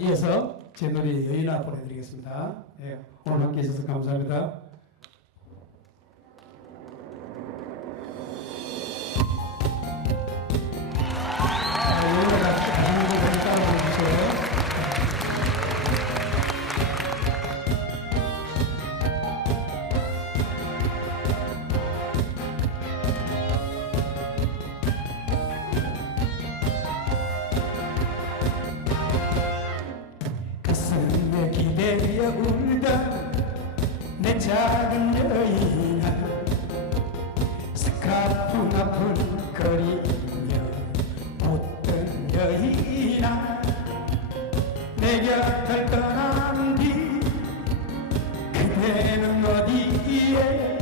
이어서 제 노래 여인아 보내드리겠습니다. 예, 오늘 함께 해주셔서 감사합니다. 기대어 울던 내 작은 여인아 스카프 나풀 거리며 웃던 여인아? 내 곁을 떠난 뒤 그대는 어디에?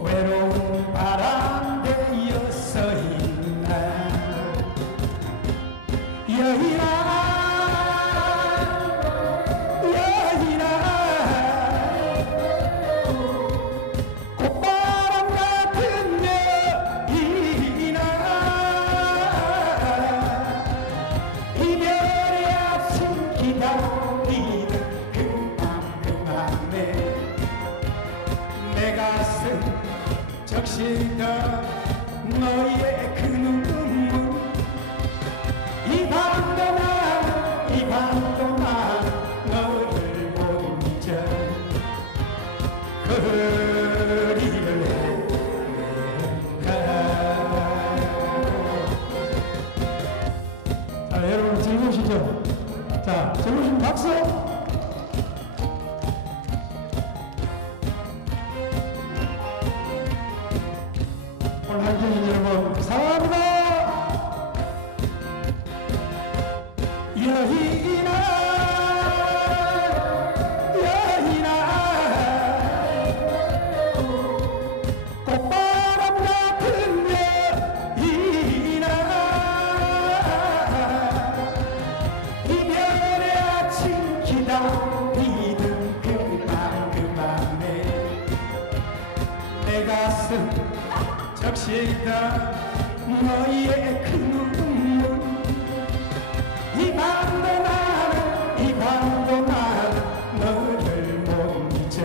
외로운 바람 되어 서 있나? 여인아 여인아 기다리는 그밤 그밤에 내 가슴 적시던 너의 그 눈물 자 즐거우신 박수. 오늘 함께해주신 여러분 사랑 가슴 적시다. 너희의 그 눈물. 이 밤도 나는 이 밤도 나는 너를 못 잊어